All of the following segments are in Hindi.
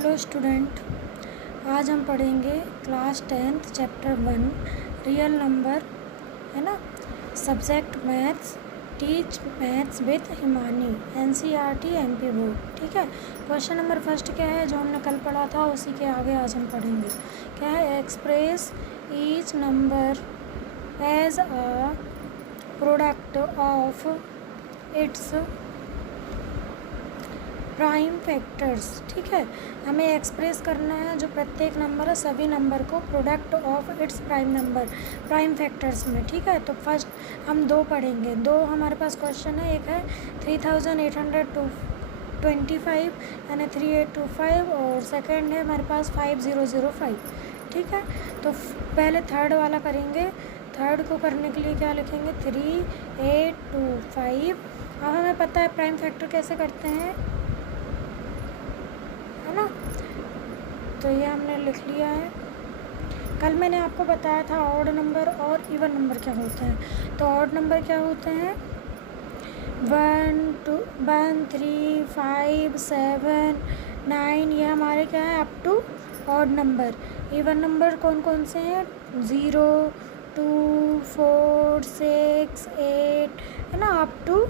हेलो स्टूडेंट, आज हम पढ़ेंगे class 10th chapter 1 real number, है ना। Subject maths, teach maths with Himani, NCERT MP board. ठीक है। क्वेश्चन नंबर फर्स्ट क्या है, जो हमने कल पढ़ा था उसी के आगे आज हम पढ़ेंगे। क्या है, express each number as a product of its prime factors. ठीक है, हमें एक्सप्रेस करना है जो प्रत्येक नंबर है सभी नंबर को product of its prime factors में। ठीक है, तो फर्स्ट हम दो पढ़ेंगे। दो हमारे पास क्वेश्चन है, एक है 3825 यानी 3825 और सेकंड है हमारे पास 5005। ठीक है, तो पहले थर्ड वाला करेंगे। थर्ड को करने के लिए क्या लिखेंगे, 3825। अब हमें पता है प्राइम फैक्टर कैसे करते हैं, है ना। तो ये हमने लिख लिया है। कल मैंने आपको बताया था ऑड नंबर और इवन नंबर क्या होते हैं। तो ऑड नंबर क्या होते हैं, 1 2 1 3 5 7 9, ये हमारे क्या है up to odd number. Even number कौन कौन से हैं, 0 2 4 6 8, है ना, अप टू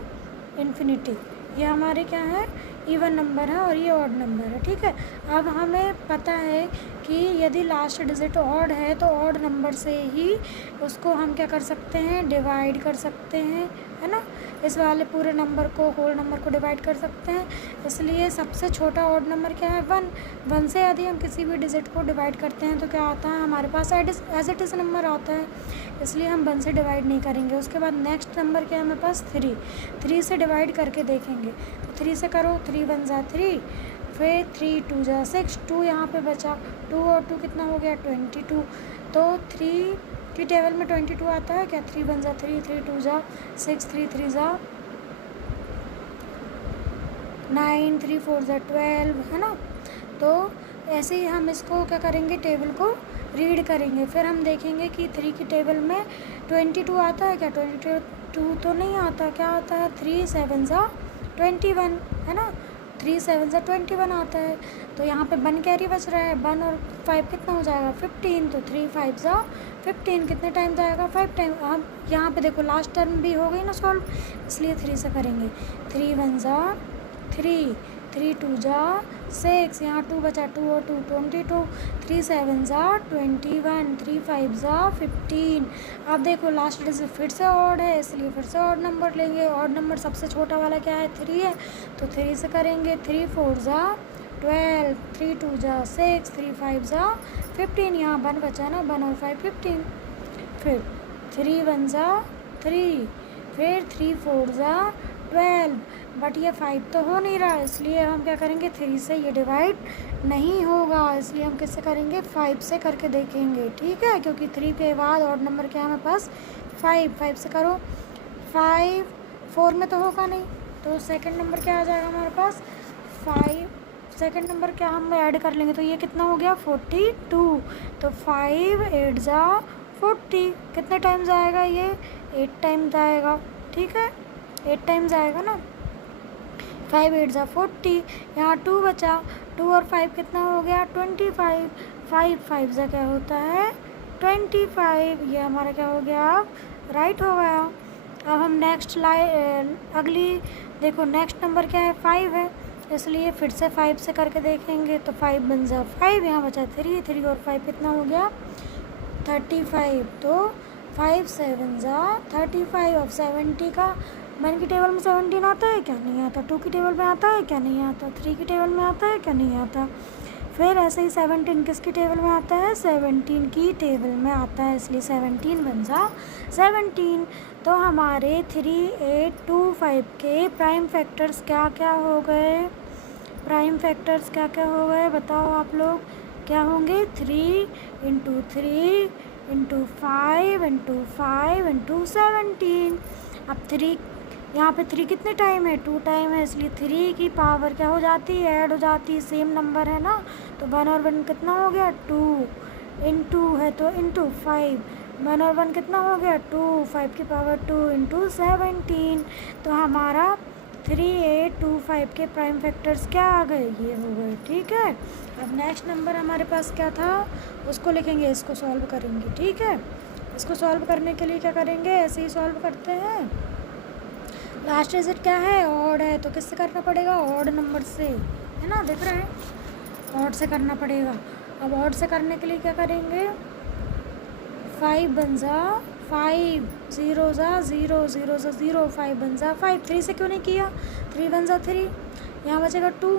इन्फिनिटी। ये हमारे क्या है, इवन नंबर है और ये ऑड नंबर है। ठीक है, अब हमें पता है कि यदि लास्ट डिजिट ऑड है तो ऑड नंबर से ही उसको हम क्या कर सकते हैं, डिवाइड कर सकते हैं, है ना। इस वाले पूरे नंबर को, होल नंबर को डिवाइड कर सकते हैं। इसलिए सबसे छोटा ऑड नंबर क्या है, 1 से यदि हम किसी भी डिजिट को डिवाइड करते हैं तो क्या आता है हमारे पास एज इट इज़ नंबर आता है, इसलिए हम 1 से डिवाइड नहीं करेंगे। उसके बाद नेक्स्ट नंबर क्या है हमारे पास, 3 से डिवाइड करके देखेंगे। तो 3 से करो, 3 1 जा 3, फिर 3 2 जा 6, 2 यहाँ पे बचा, 2 और 2 कितना हो गया 22। तो 3 की टेबल में 22 आता है क्या, 3 1 जा 3, 3 2 जा 6, 3 3 जा 9, 3 4 जा 12, है ना। तो ऐसे ही हम इसको क्या करेंगे, टेबल को रीड करेंगे। फिर हम देखेंगे कि 3 की टेबल में 22 आता है क्या, 22 तो नहीं आता, क्या आता है 3 7 जा 21, है ना, 3 7 जा 21 आता है। तो यहाँ पे 1 कैरी बच रहा है, 1 और 5 कितना हो जाएगा 15, तो 3 5 जा 15 कितने टाइम जाएगा, 5 टाइम। हम यहाँ पे देखो लास्ट टर्म भी हो गई ना सॉल्व, इसलिए 3 से करेंगे। 3 1 जा 3, 3 2 जा 6, यहाँ 2 बचा, 2 और 2 22, 3 7 जा 21, 3 5 जा 15। अब देखो लास्ट डिजिट फिर से ऑड है, इसलिए फिर से ऑड नंबर लेंगे। ऑड नंबर सबसे छोटा वाला क्या है, 3 है, तो 3 से करेंगे। 3 4 जा 12, 3 2 जा 6, 3 5 जा 15, यहाँ 1 बचा ना, 1 और 5 15। फिर 3 1 जा 3, फिर 3 4 जा 12, बट ये 5 तो हो नहीं रहा, इसलिए हम क्या करेंगे, 3 से ये डिवाइड नहीं होगा, इसलिए हम किससे करेंगे, 5 से करके देखेंगे। ठीक है, क्योंकि 3 के बाद ऑड नंबर क्या है हमारे पास 5 से करो। 5 4 में तो होगा नहीं, तो सेकंड नंबर क्या आ जाएगा हमारे पास 5। सेकंड नंबर क्या हम ऐड कर लेंगे, तो ये कितना हो गया 42। तो 5 8 जा 40, कितने टाइम्स आएगा ये 8 टाइम्स आएगा। ठीक है, 8 टाइम्स आएगा ना, 5 8 जा 40, यहाँ 2 बचा, 2 और 5 कितना हो गया 25, 5 5 जा क्या होता है 25, ये हमारा क्या हो गया, अब राइट हो गया। अब हम नेक्स्ट अगली देखो, नेक्स्ट नंबर क्या है 5 है, इसलिए फिर से 5 से करके देखेंगे। तो 5 बन जा 5, यहाँ बचा 3, 3 और 5 कितना हो गया 35। तो 5 7 जा 35। अब 70 का 1 की टेबल में 17 आता है क्या, नहीं आता। 2 की टेबल में आता है क्या, नहीं आता। 3 की टेबल में आता है क्या, नहीं आता। फिर ऐसे ही 17 किसकी टेबल में आता है, 17 की टेबल में आता है, इसलिए 17 बन जा 17। तो हमारे 3 8 2 5 के प्राइम फैक्टर्स क्या क्या हो गए, प्राइम फैक्टर्स क्या क्या हो गए बताओ आप लोग, क्या होंगे 3 × 3 × 5 × 5 × 17। अब 3 यहाँ पे 3 कितने टाइम है, 2 टाइम है, इसलिए 3 की पावर क्या हो जाती है, ऐड हो जाती है, सेम नंबर है ना। तो 1 और 1 कितना हो गया 2, इंटू है तो इंटू 5, 1 और 1 कितना हो गया 2, 5 की पावर 2 × 17। तो हमारा 3825 के प्राइम फैक्टर्स क्या आ गए, ये हो गए। ठीक है, अब नेक्स्ट नंबर हमारे पास क्या था, उसको लिखेंगे, इसको सॉल्व करेंगे। ठीक है, इसको सॉल्व करने के लिए क्या करेंगे, ऐसे ही सॉल्व करते हैं। लास्ट डिजिट क्या है, ऑड है, तो किससे करना पड़ेगा, ऑड नंबर से, है ना, दिख रहा है, ऑड से करना पड़ेगा। अब ऑड से करने के लिए क्या करेंगे, 5 बन जा 5, 0 जा 0, 0 जा 0, 5 बन जा 5। 3 से क्यों नहीं किया, 3 बन जा 3, यहाँ बचेगा 2,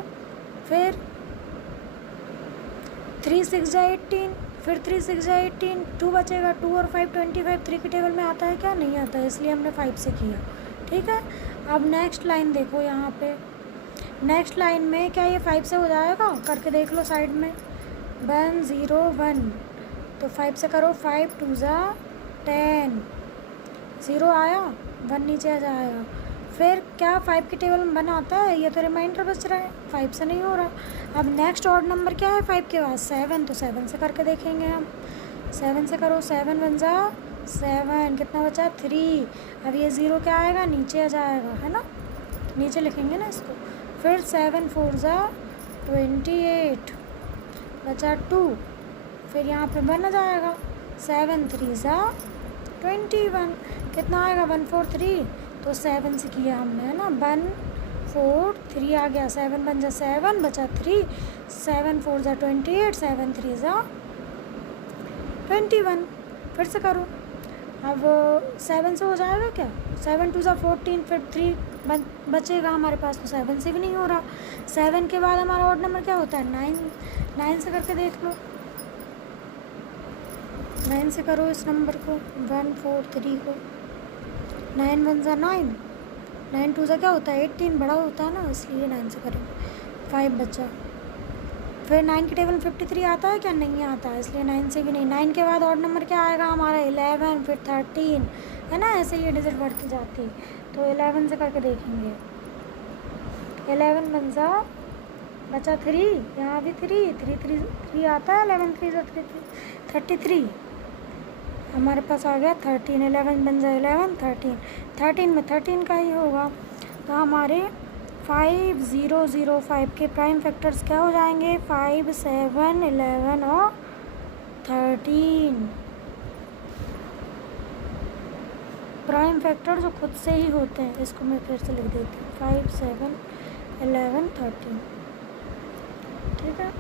फिर 3 6 जा 18, फिर 3 6 जा 18, 2 बचेगा, 2 और 5 25। 3 के टेबल में आता है क्या, नहीं आता है, इसलिए हमने 5 से किया। ठीक है, अब नेक्स्ट लाइन देखो, यहाँ पे नेक्स्ट लाइन में क्या ये 5 से हो जाएगा, करके देख लो साइड में, 1 0 1, तो 5 से करो, 5 2 जा 10, 0 आया, 1 नीचे आ जाएगा। फिर क्या 5 के टेबल में 1 आता है, ये तो रिमाइंडर बच रहा है, 5 से नहीं हो रहा। अब नेक्स्ट ऑड नंबर क्या है 5 के बाद, 7, तो 7 से करके देखेंगे हम। 7 से करो, 7 बन जा 7, कितना बचा 3। अब ये 0 क्या आएगा, नीचे आ जाएगा, है ना, नीचे लिखेंगे ना इसको। फिर 7 4 जा 28, बचा 2, फिर यहाँ पे 1 आ जाएगा, 7 3 जा 21, कितना आएगा 1 4 3, तो 7 से किया हमने, है ना, 1 4 3 आ गया, 7 बन जा 7, बचा 3, 7 4 जा 28, 7 3 जा 21। फिर से करो, अब 7 से हो जाएगा क्या, 7 2 जा 14, फिर 3 बचेगा हमारे पास, तो 7 से भी नहीं हो रहा। 7 के बाद हमारा ऑड नंबर क्या होता है, 9 से करके देख लो, 9 से करो इस नंबर को, 1 4 3 को, 9 1 जा 9, 9 2 जा क्या होता है 18, बड़ा होता है ना, इसलिए 9 से करेंगे। 5 बचा, फिर 9 के टेबल में 53 आता है क्या, नहीं आता है, इसलिए 9 से भी नहीं। 9 के बाद ऑड नंबर क्या आएगा हमारा, 11, फिर 13, है ना, ऐसे ये डिजिट बढ़ती जाती, तो 11 से करके देखेंगे। 11 बन जा, बचा 3, यहाँ भी 3 आता है, 11 3 जा 33, हमारे पास आ गया 13। 11 बन जाए 11, 13 में 13 का ही होगा, तो हमारे 5 0 0 5 के प्राइम फैक्टर्स क्या हो जाएंगे, 5 7 11 और 13। प्राइम फैक्टर जो खुद से ही होते हैं, इसको मैं फिर से लिख देती हूँ, 5 7 11 13। ठीक है,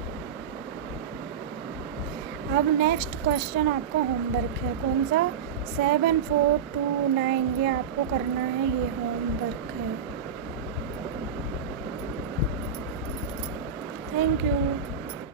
अब नेक्स्ट क्वेश्चन आपका होमवर्क है, कौन सा, 7 4 2 9, ये आपको करना है, ये होमवर्क है। Thank you.